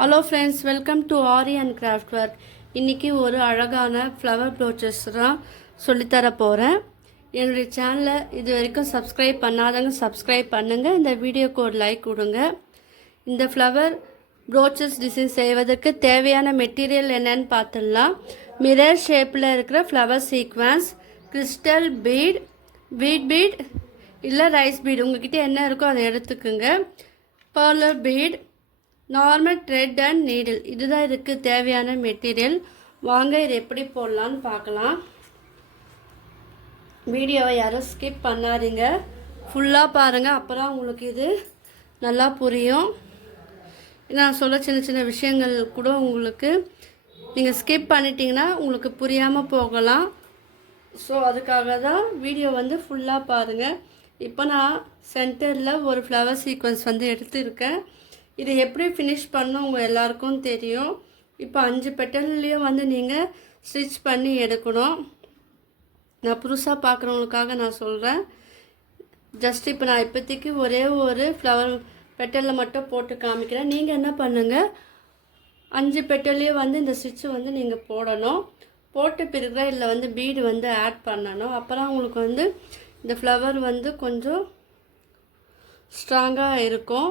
Hello friends, welcome to aari and craft work. இன்றைக்கி ஒரு அழகான ஃப்ளவர் ப்ளோச்சஸ் தான் சொல்லித்தர போகிறேன். என்னுடைய சேனலை இது வரைக்கும் சப்ஸ்கிரைப் பண்ணாதவங்க சப்ஸ்கிரைப் பண்ணுங்கள். இந்த வீடியோக்கு ஒரு லைக் கொடுங்க. இந்த ஃப்ளவர் ப்ளோச்சஸ் டிசைன் செய்வதற்கு தேவையான மெட்டீரியல் என்னன்னு பார்த்துடலாம். மிரர் ஷேப்பில் இருக்கிற flower sequence, crystal bead, bead இல்லை ரைஸ் பீட், உங்கள்கிட்ட என்ன இருக்கோ அதை எடுத்துக்குங்க. Pearl bead, normal thread and needle, இதுதான் இதுக்கு தேவையான மெட்டீரியல். வாங்க இது எப்படி போடலான்னு பார்க்கலாம். வீடியோவை யாரும் ஸ்கிப் பண்ணாதீங்க, ஃபுல்லாக பாருங்கள், அப்போதான் உங்களுக்கு இது நல்லா புரியும். நான் சொல்ல சின்ன சின்ன விஷயங்கள் கூட உங்களுக்கு நீங்கள் ஸ்கிப் பண்ணிட்டீங்கன்னா உங்களுக்கு புரியாமல் போகலாம். ஸோ அதுக்காக தான் வீடியோ ஃபுல்லாக பாருங்கள். இப்போ நான் சென்டரில் ஒரு ஃப்ளவர் சீக்வன்ஸ் எடுத்துருக்கேன். இதை எப்படி ஃபினிஷ் பண்ணணும் உங்கள் எல்லாருக்கும் தெரியும். இப்போ 5 பெட்டல்லையும் நீங்கள் ஸ்டிச் பண்ணி எடுக்கணும். நான் புதுசாக பார்க்குறவங்களுக்காக நான் சொல்கிறேன். ஜஸ்ட் இப்போ நான் இப்போதைக்கு ஒரே ஒரு ஃப்ளவர் பெட்டலில் மட்டும் போட்டு காமிக்கிறேன். நீங்கள் என்ன பண்ணுங்கள், 5 பெட்டல்லையும் இந்த ஸ்டிச்சு நீங்கள் போடணும். போட்ட பிறகு இதில் பீடு ஆட் பண்ணணும். அப்புறம் உங்களுக்கு இந்த ஃப்ளவர் கொஞ்சம் ஸ்ட்ராங்காக இருக்கும்.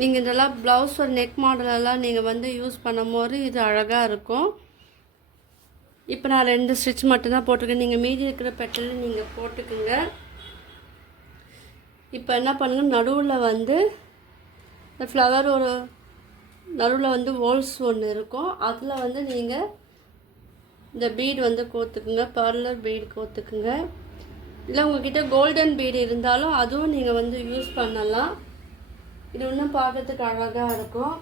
நீங்கள் இதெல்லாம் ப்ளவுஸ் ஒரு நெக் மாடலெல்லாம் நீங்கள் யூஸ் பண்ணும்போது இது அழகாக இருக்கும். இப்போ நான் 2 ஸ்டிச் மட்டும்தான் போட்டிருக்கேன். நீங்கள் மீதி இருக்கிற பெட்டல் நீங்கள் போட்டுக்குங்க. இப்போ என்ன பண்ணுங்க, நடுவில் இந்த ஃப்ளவர் ஒரு நடுவில் ஹோல்ஸ் ஒன்று இருக்கும். அதில் நீங்கள் இந்த பீடு கோத்துக்குங்க. பர்லர் பீடு கோத்துக்குங்க. இல்லை உங்கள்கிட்ட கோல்டன் பீடு இருந்தாலும் அதுவும் நீங்கள் யூஸ் பண்ணலாம். இது இன்னும் பார்க்கறதுக்கு அழகாக இருக்கும்.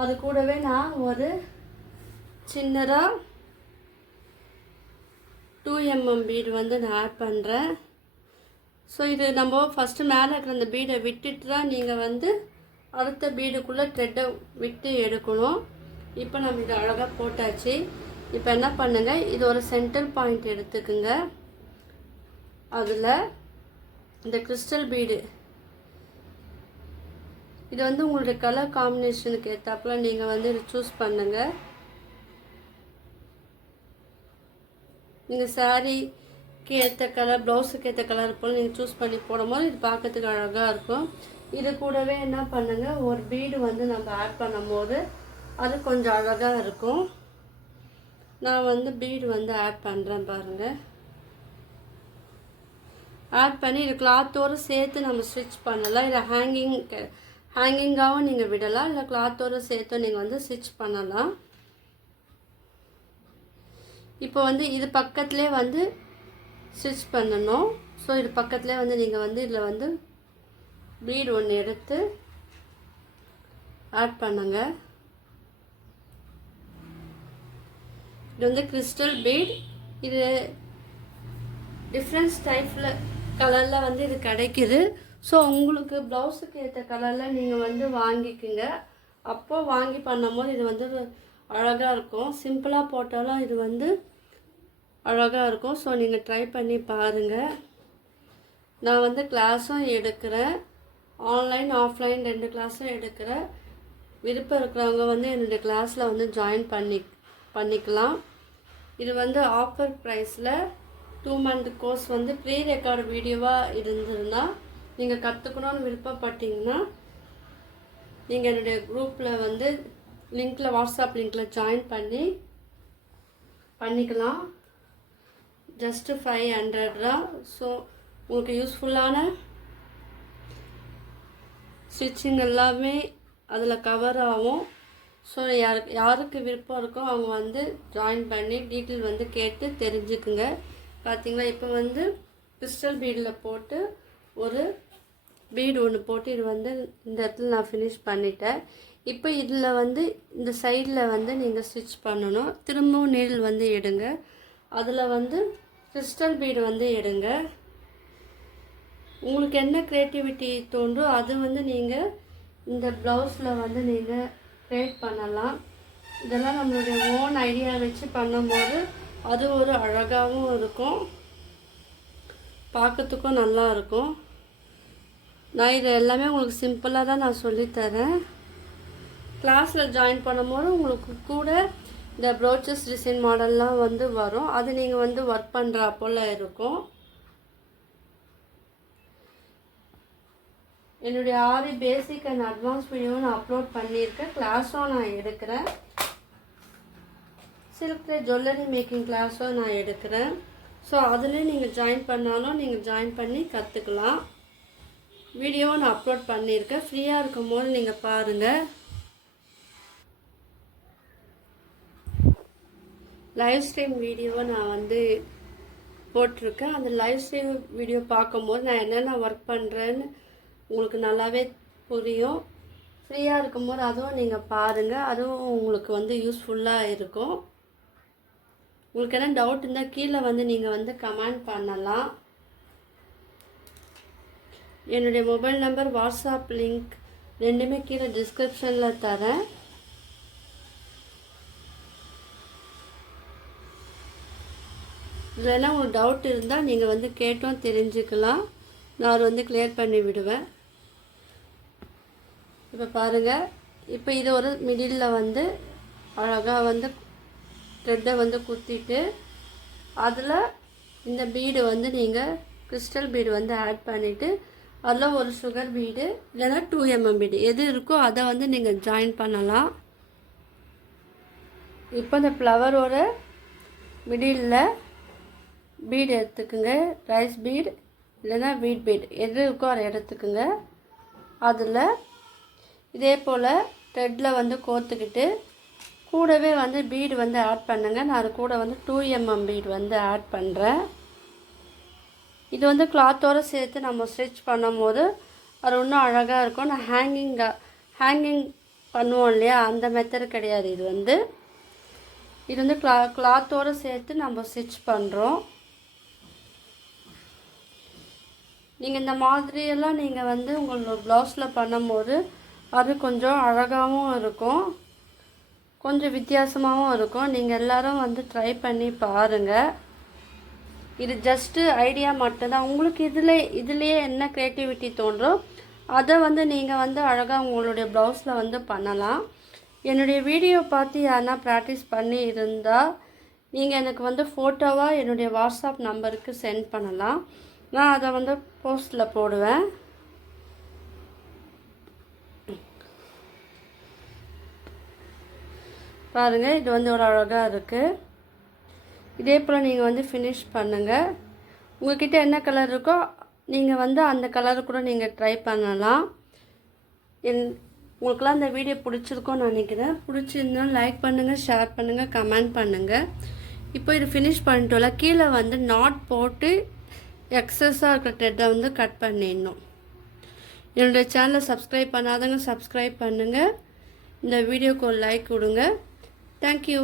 அது கூடவே நான் ஒரு சின்னதாக 2mm பீடு நான் ஆட் பண்ணுறேன். ஸோ இது நம்ம ஃபஸ்ட்டு மேலே இருக்கிற அந்த பீடை விட்டுட்டு தான் நீங்கள் அடுத்த பீடுக்குள்ளே த்ரெட்டை விட்டு எடுக்கணும். இப்போ நம்ம இது அழகாக போட்டாச்சு. இப்போ என்ன பண்ணுங்கள், இது ஒரு சென்டர் பாயிண்ட் எடுத்துக்குங்க. அதில் இந்த கிறிஸ்டல் பீடு இது உங்களுடைய கலர் காம்பினேஷனுக்கு ஏற்றாப்புல நீங்கள் இது சூஸ் பண்ணுங்கள். நீங்கள் சாரீக்கு ஏற்ற கலர், ப்ளவுஸுக்கு ஏற்ற கலர் போல் நீங்கள் சூஸ் பண்ணி போடும்போது இது பார்க்கறதுக்கு அழகாக இருக்கும். இது கூடவே என்ன பண்ணுங்கள், ஒரு பீடு நம்ம ஆட் பண்ணும்போது அது கொஞ்சம் அழகாக இருக்கும். நான் பீடு ஆட் பண்ணுறேன் பாருங்கள். ஆட் பண்ணி இது கிளாத்தோடு சேர்த்து நம்ம ஸ்டிச் பண்ணலாம். இதை ஹேங்கிங்காகவும் நீங்கள் விடலாம், இல்லை கிளாத்தோடு சேர்த்து நீங்கள் ஸ்டிச் பண்ணலாம். இப்போ இது பக்கத்துலேயே ஸ்டிச் பண்ணணும். ஸோ இது பக்கத்துலேயே நீங்கள் இதில் பீடு ஒன்று எடுத்து ஆட் பண்ணுங்க. இது கிறிஸ்டல் பீட். இது டிஃப்ரெண்ட் டைப்பில் கலரில் இது கிடைக்குது. ஸோ உங்களுக்கு ப்ளவுஸுக்கு ஏற்ற கலரில் நீங்கள் வாங்கிக்குங்க. அப்போது வாங்கி பண்ணும்போது இது அழகாக இருக்கும். சிம்பிளாக போட்டாலும் இது அழகாக இருக்கும். ஸோ நீங்கள் ட்ரை பண்ணி பாருங்கள். நான் கிளாஸும் எடுக்கிறேன், ஆன்லைன் ஆஃப்லைன் 2 கிளாஸும் எடுக்கிறேன். விருப்பம் இருக்கிறவங்க என்னுடைய கிளாஸில் ஜாயின் பண்ணிக்கலாம். இது ஆஃபர் ப்ரைஸில் 2 மந்த் கோர்ஸ் ப்ரீ ரெக்கார்டு வீடியோவாக இருந்ததுன்னா நீங்கள் கற்றுக்கணுன்னு விருப்பப்பட்டீங்கன்னா நீங்கள் என்னுடைய குரூப்பில் லிங்க்கில், வாட்ஸ்அப் லிங்க்கில் ஜாயின் பண்ணிக்கலாம். ஜஸ்ட்டு 500 தான். ஸோ உங்களுக்கு யூஸ்ஃபுல்லான ஸ்டிச்சிங் எல்லாமே அதில் கவர் ஆகும். ஸோ யாருக்கு விருப்பம் இருக்கோ அவங்க ஜாயின் பண்ணி டீட்டெயில் கேட்டு தெரிஞ்சுக்குங்க. பார்த்தீங்களா, இப்போ கிறிஸ்டல் பீடில் போட்டு ஒரு பீடு ஒன்று போட்டு இது இந்த இடத்துல நான் ஃபினிஷ் பண்ணிட்டேன். இப்போ இதில் இந்த சைடில் நீங்கள் ஸ்டிச் பண்ணணும். திரும்பவும் நீடில் எடுங்க. அதில் கிறிஸ்டல் பீடு எடுங்க. உங்களுக்கு என்ன க்ரியேட்டிவிட்டி தோன்றோ அது நீங்கள் இந்த ப்ளவுஸில் நீங்கள் க்ரியேட் பண்ணலாம். இதெல்லாம் நம்மளுடைய ஓன் ஐடியா வச்சு பண்ணும்போது அது ஒரு அழகாகவும் இருக்கும், பார்க்கறதுக்கும் நல்லா இருக்கும். நான் இது எல்லாமே உங்களுக்கு சிம்பிளாக தான் நான் சொல்லித்தரேன். கிளாஸில் ஜாயின் பண்ணும்போது உங்களுக்கு கூட இந்த ப்ரோச்சஸ் டிசைன் மாடல்லாம் வந்து வரும். அது நீங்கள் வந்து ஒர்க் பண்ணுறா போல் இருக்கும். என்னுடைய ஆரி பேசிக் அண்ட் அட்வான்ஸ் வீடியோ நான் அப்லோட் பண்ணியிருக்கேன். கிளாஸும் நான் எடுக்கிறேன். சில்க் ஜுவல்லரி மேக்கிங் கிளாஸும் நான் எடுக்கிறேன். ஸோ அதுலேயும் நீங்கள் ஜாயின் பண்ணாலும் நீங்கள் ஜாயின் பண்ணி கற்றுக்கலாம். வீடியோவை நான் அப்லோட் பண்ணியிருக்கேன். ஃப்ரீயாக இருக்கும் போது நீங்கள் பாருங்கள். லைவ் ஸ்ட்ரீம் வீடியோவை நான் வந்து போட்டிருக்கேன். அந்த லைவ் ஸ்ட்ரீம் வீடியோ பார்க்கும்போது நான் என்னென்ன ஒர்க் பண்ணுறேன்னு உங்களுக்கு நல்லாவே புரியும். ஃப்ரீயாக இருக்கும்போது அதுவும் நீங்கள் பாருங்கள். அதுவும் உங்களுக்கு வந்து யூஸ்ஃபுல்லாக இருக்கும். உங்களுக்கு என்ன டவுட் இருந்தால் கீழே வந்து நீங்கள் வந்து கமெண்ட் பண்ணலாம். என்னுடைய மொபைல் நம்பர், வாட்ஸ்அப் லிங்க் ரெண்டுமே கீழே டிஸ்கிரிப்ஷனில் தரேன். இல்லைன்னா உங்களுக்கு டவுட் இருந்தால் நீங்கள் வந்து கேட்டும் தெரிஞ்சுக்கலாம். நான் வந்து கிளியர் பண்ணி விடுவேன். இப்போ பாருங்கள், இப்போ இது ஒரு மிடில் வந்து அழகாக வந்து த்ரெட்டை வந்து குத்திட்டு அதில் இந்த பீடு வந்து நீங்கள் கிறிஸ்டல் பீடு வந்து ஆட் பண்ணிவிட்டு அதில் ஒரு சுகர் பீடு இல்லைன்னா 2mm பீடு எது இருக்கோ அதை வந்து நீங்கள் ஜாயின் பண்ணலாம். இப்போ இந்த ஃப்ளவரோட மிடில் பீடு எடுத்துக்குங்க. ரைஸ் பீடு இல்லைன்னா வீட் பீடு எது இருக்கோ அதை எடுத்துக்குங்க. அதில் இதே போல் த்ரெட்டில் வந்து கோர்த்துக்கிட்டு கூடவே வந்து பீடு வந்து ஆட் பண்ணுங்கள். நான் அது கூட வந்து 2mm பீடு வந்து ஆட் பண்ணுறேன். இது வந்து கிளாத்தோடு சேர்த்து நம்ம ஸ்டிச் பண்ணும் போது அது இன்னும் அழகாக இருக்கும். நான் ஹேங்கிங் பண்ணுவோம் இல்லையா, அந்த மெத்தட் கிடையாது. இது வந்து கிளாத்தோடு சேர்த்து நம்ம ஸ்டிச் பண்ணுறோம். நீங்கள் இந்த மாதிரியெல்லாம் நீங்கள் வந்து உங்களோட ப்ளவுஸில் பண்ணும்போது அது கொஞ்சம் அழகாகவும் இருக்கும், கொஞ்சம் வித்தியாசமாகவும் இருக்கும். நீங்கள் எல்லோரும் வந்து ட்ரை பண்ணி பாருங்கள். இது ஜஸ்ட்டு ஐடியா மட்டும்தான். உங்களுக்கு இதுலேயே என்ன க்ரியேட்டிவிட்டி தோன்றோ அதை வந்து நீங்கள் வந்து அழகாக உங்களுடைய ப்ளவுஸில் வந்து பண்ணலாம். என்னுடைய வீடியோ பார்த்து யாருன்னா ப்ராக்டிஸ் பண்ணி இருந்தால் நீங்கள் எனக்கு வந்து ஃபோட்டோவாக என்னுடைய வாட்ஸ்அப் நம்பருக்கு சென்ட் பண்ணலாம். நான் அதை வந்து போஸ்ட்டில் போடுவேன். பாருங்கள், இது வந்து ஒரு அழகாக இருக்குது. இதே போல் நீங்கள் வந்து ஃபினிஷ் பண்ணுங்கள். உங்கள்கிட்ட என்ன கலர் இருக்கோ நீங்கள் வந்து அந்த கலரு கூட நீங்கள் ட்ரை பண்ணலாம். உங்களுக்குலாம் இந்த வீடியோ பிடிச்சிருக்கோன்னு நினைக்கிறேன். பிடிச்சிருந்தாலும் லைக் பண்ணுங்கள், ஷேர் பண்ணுங்கள், கமெண்ட் பண்ணுங்கள். இப்போ இது ஃபினிஷ் பண்ணிட்டோம்ல, கீழே வந்து நாட் போட்டு எக்ஸஸாக இருக்கிற த்ரெட்டை வந்து கட் பண்ணிடணும். என்னுடைய சேனலை சப்ஸ்கிரைப் பண்ணாதவங்க சப்ஸ்கிரைப் பண்ணுங்கள். இந்த வீடியோக்கு ஒரு லைக் கொடுங்க. தேங்க்யூ.